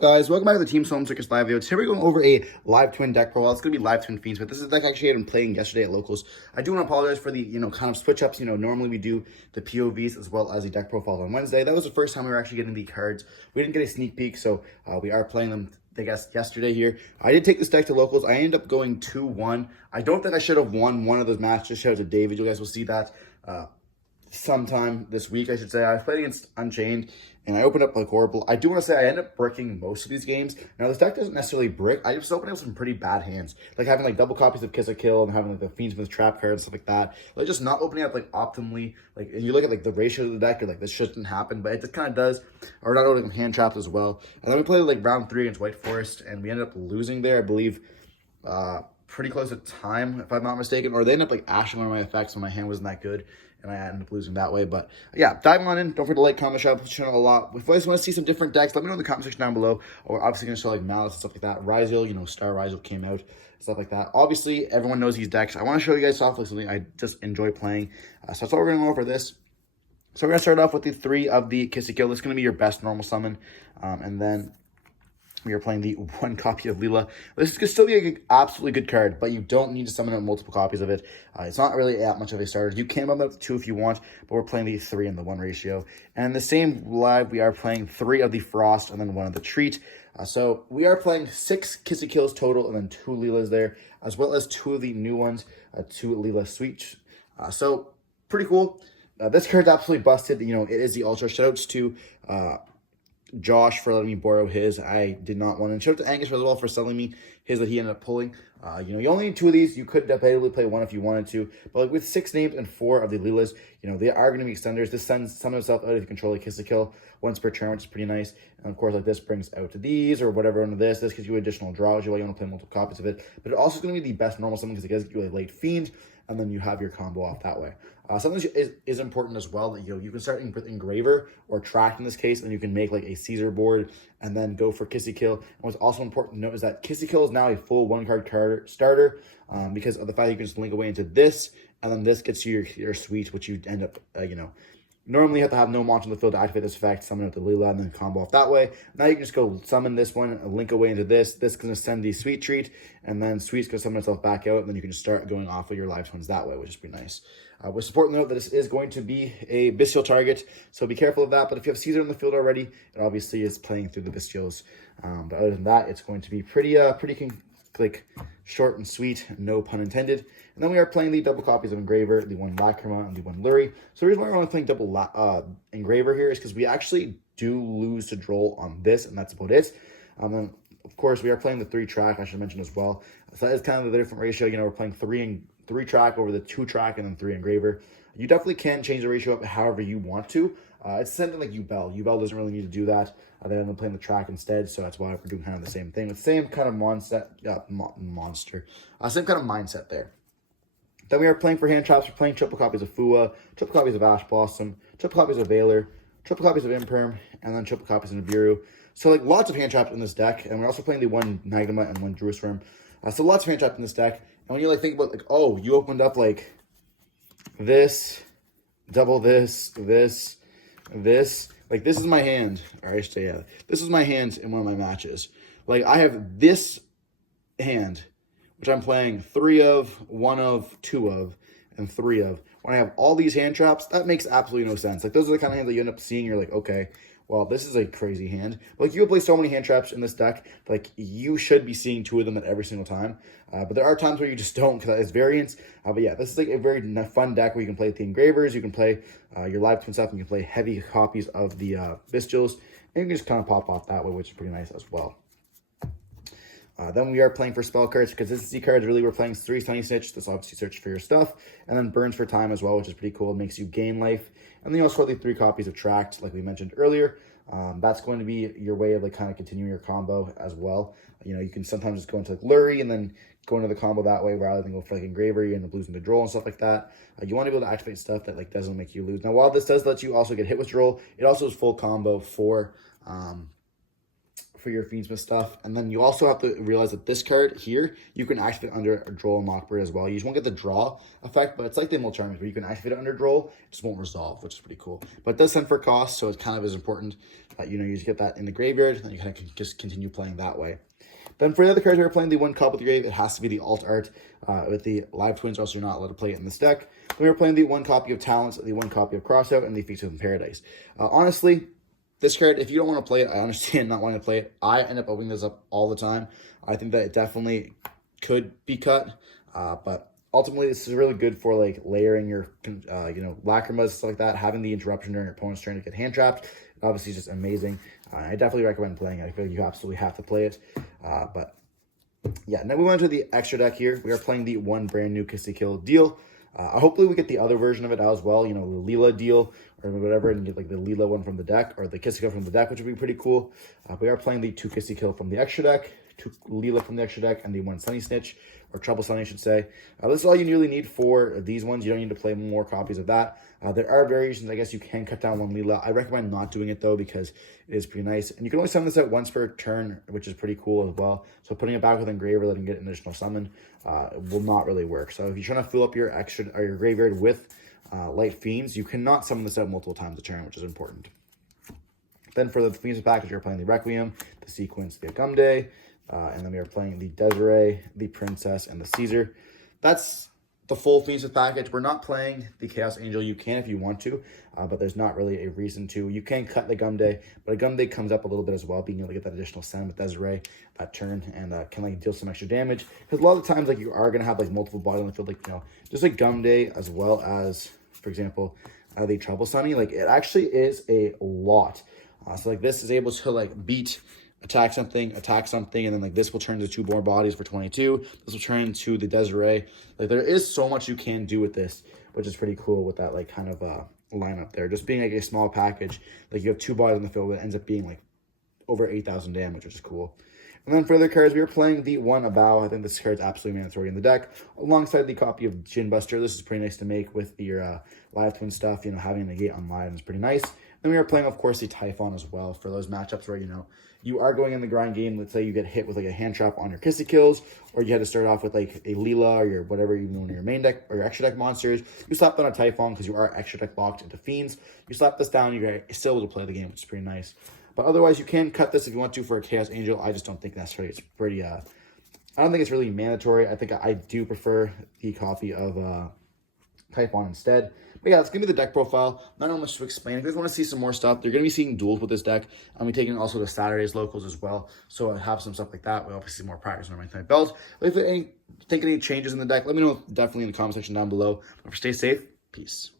Guys, welcome back to the Team Solemn Circus live video. Today we're going over a live twin deck profile. It's going to be live twin Fiendsmith. This is the deck actually I had been playing yesterday at locals. I do want to apologize for the, kind of switch ups. Normally we do the POVs as well as the deck profiles on Wednesday. That was the first time we were actually getting the cards. We didn't get a sneak peek, so we are playing them, I guess, yesterday here. I did take this deck to locals. I ended up going 2-1. I don't think I should have won one of those matches. Shout out to David. You guys will see that sometime this week, I should say. I played against Unchained, and I opened up like horrible. I do want to say I end up bricking most of these games. Now, this deck doesn't necessarily brick. I just opened up some pretty bad hands, like having like double copies of Kiss a Kill and having like the Fiendsmith trap card and stuff like that. Like just not opening up like optimally. Like and you look at like the ratio of the deck, you're like this shouldn't happen, but it just kind of does. Or not opening hand traps as well. And then we played like round 3 against White Forest, and we ended up losing there, I believe. Pretty close to time, if I'm not mistaken, or they ended up like ashing one of my effects when my hand wasn't that good, and I ended up losing that way. But yeah, diving on in. Don't forget to like, comment, share, push channel a lot. If you guys want to see some different decks, let me know in the comment section down below. We're obviously going to show like Malice and stuff like that. Ryzel, Star Ryzel came out, stuff like that. Obviously, everyone knows these decks. I want to show you guys softly something I just enjoy playing. So that's what we're going to go over this. So we're going to start off with the 3 of the Kiss a Kill. This is going to be your best normal summon, and then we are playing the 1 copy of Leela. This could still be an absolutely good card, but you don't need to summon out multiple copies of it. It's not really that much of a starter. You can summon out 2 if you want, but we're playing the 3 in the 1 ratio. And in the same live, we are playing 3 of the Frost and then 1 of the Treat. So we are playing 6 Kiss a Kills total and then 2 Leelas there, as well as 2 of the new ones, 2 Leela Sweet. So pretty cool. This card's absolutely busted. It is the Ultra. Shoutouts to Josh for letting me borrow his. I did not want to. Shout out to Angus as well for selling me his that he ended up pulling. You only need 2 of these. You could debatably play 1 if you wanted to, but like with 6 names and 4 of the Leelas, they are going to be extenders. This sends some of itself out if you control a Kiss a Kill once per turn, which is pretty nice. And of course, like this brings out to these or whatever under this. This gives you additional draws. You want to play multiple copies of it, but it also is going to be the best normal summon because it gives you a late Fiend, and then you have your combo off that way. Something is important as well that you can start with Engraver or Track in this case, and you can make like a Caesar board and then go for Kiss a Kill. And what's also important to note is that Kiss a Kill is now a full 1-card starter because of the fact that you can just link away into this, and then this gets you your suite, which you end up normally you have to have no monster in the field to activate this effect, summon out the Leela, and then combo off that way. Now you can just go summon this one, link away into this. This is going to send the Sweet Treat, and then Sweet's going to summon itself back out, and then you can just start going off of your live twins that way, which is pretty nice. It's important to note that this is going to be a bestial target, so be careful of that. But if you have Caesar in the field already, it obviously is playing through the bestials. But other than that, it's going to be pretty short and sweet, no pun intended. And then we are playing the double copies of Engraver, the 1 Lacrima and the 1 Lurie. So the reason why we're only playing double Engraver here is because we actually do lose to Droll on this, and that's about it. Then, of course, we are playing the 3 track, I should mention as well. So that is kind of the different ratio. We're playing 3 track over the 2 track and then 3 Engraver. You definitely can change the ratio up however you want to. It's something like UBEL. UBEL doesn't really need to do that. They end up playing the track instead, so that's why we're doing kind of the same thing. The same kind of same kind of mindset there. Then we are playing for hand traps. We're playing triple copies of Fua, triple copies of Ash Blossom, triple copies of Valor, triple copies of Imperm, and then triple copies of Nibiru. So like lots of hand traps in this deck, and we're also playing the 1 Magma and 1 Druisworm. So lots of hand traps in this deck. And when you think about oh, you opened up like this, double this, like this is my hand. Or I should say, yeah, this is my hand in one of my matches. Like I have this hand, which I'm playing 3 of, 1 of, 2 of, and 3 of. When I have all these hand traps, that makes absolutely no sense. Like those are the kind of hands that you end up seeing. You're like, okay, well, this is a crazy hand. Like you would play so many hand traps in this deck, like you should be seeing 2 of them at every single time. But there are times where you just don't because it's variance. But yeah, this is like a very fun deck where you can play the Engravers, you can play your live twin stuff, and you can play heavy copies of the Bestials, and you can just kind of pop off that way, which is pretty nice as well. Then we are playing for spell cards. Consistency cards, really, we're playing 3 Sunny Snitch. This obviously search for your stuff. And then Burns for time as well, which is pretty cool. It makes you gain life. And then you also have the 3 copies of Tracked, like we mentioned earlier. That's going to be your way of kind of continuing your combo as well. You can sometimes just go into Lurie and then go into the combo that way rather than go for Engraver. You end up losing to Droll and stuff like that. You want to be able to activate stuff that doesn't make you lose. Now, while this does let you also get hit with Droll, it also is full combo for for your Fiendsmith stuff. And then you also have to realize that this card here, you can activate under a Droll and Mockbird as well. You just won't get the draw effect, but it's like the Immortal Charms where you can activate it under Droll, it just won't resolve, which is pretty cool. But it does send for cost, so it kind of is important that, you know, you just get that in the graveyard, and you kind of can just continue playing that way. Then for the other cards we're playing, the one copy of the grave, it has to be the alt art with the live twins, or else you're not allowed to play it in this deck. Then we're playing the one copy of Talents, the one copy of Crossout, and the Feast in Paradise. Honestly, this card, if you don't want to play it, I understand not wanting to play it. I end up opening this up all the time. I think that it definitely could be cut, but ultimately this is really good for like layering your, you know, Lacrimas, stuff like that. Having the interruption during your opponent's turn to get hand trapped, obviously is just amazing. I definitely recommend playing it. I feel like you absolutely have to play it. But yeah, now we went to the extra deck here. We are playing the one brand new Kiss to Kill deal. Hopefully we get the other version of it as well, you know, the Leela deal or whatever, and get like the Leela one from the deck, or the Kiss to Kill from the deck, which would be pretty cool. We are playing the 2 Kiss to Kill from the extra deck, 2 Leela from the extra deck, and the 1 Sunny Snitch, or Trouble Sunny, I should say. This is all you really need for these ones. You don't need to play more copies of that. There are variations. I guess you can cut down 1 Leela. I recommend not doing it, though, because it is pretty nice. And you can only summon this out once per turn, which is pretty cool as well. So putting it back with Engraver, letting it get an additional summon, will not really work. So if you're trying to fill up your extra or your graveyard with Light Fiends, you cannot summon this out multiple times a turn, which is important. Then for the Fiends package, you're playing the Requiem, the Sequence, the Agumde, and then we are playing the Desiree, the Princess, and the Caesar. That's the full Fiendsmith package. We're not playing the Chaos Angel. You can if you want to, but there's not really a reason to. You can cut the Agumde, but Agumde comes up a little bit as well, being able to get that additional send with Desiree that turn, and can like deal some extra damage. Because a lot of the times, like, you are gonna have like multiple bodies on the field, like, you know, just like Agumde, as well as, for example, the Trouble Sunny. Like, it actually is a lot. So like this is able to like beat, attack something, and then like this will turn into 2 more bodies for 22. This will turn into the Desiree. Like, there is so much you can do with this, which is pretty cool with that like kind of lineup there. Just being like a small package, like you have 2 bodies on the field, but it ends up being like over 8,000 damage, which is cool. And then for other cards, we are playing the 1 Avow. I think this card's absolutely mandatory in the deck, alongside the copy of Gin Buster. This is pretty nice to make with your live twin stuff. You know, having a negate on live is pretty nice. Then we are playing, of course, the Typhon as well for those matchups where, you know, you are going in the grind game. Let's say you get hit with like a hand trap on your Kissy Kills, or you had to start off with like a Leela or your whatever, you know, in your main deck or your extra deck monsters. You slap down a Typhon because you are extra deck locked into Fiends. You slap this down, you're still able to play the game, which is pretty nice. But otherwise, you can cut this if you want to for a Chaos Angel. I just don't think necessarily it's pretty, I don't think it's really mandatory. I think I do prefer the copy of Typhon instead. But yeah, it's going to be the deck profile. Not much to explain. If you guys want to see some more stuff, they're going to be seeing duels with this deck. I'll be taking also the Saturday's locals as well. So I have some stuff like that. We'll obviously see more practice on my belt. But if you think any changes in the deck, let me know definitely in the comment section down below. Stay safe. Peace.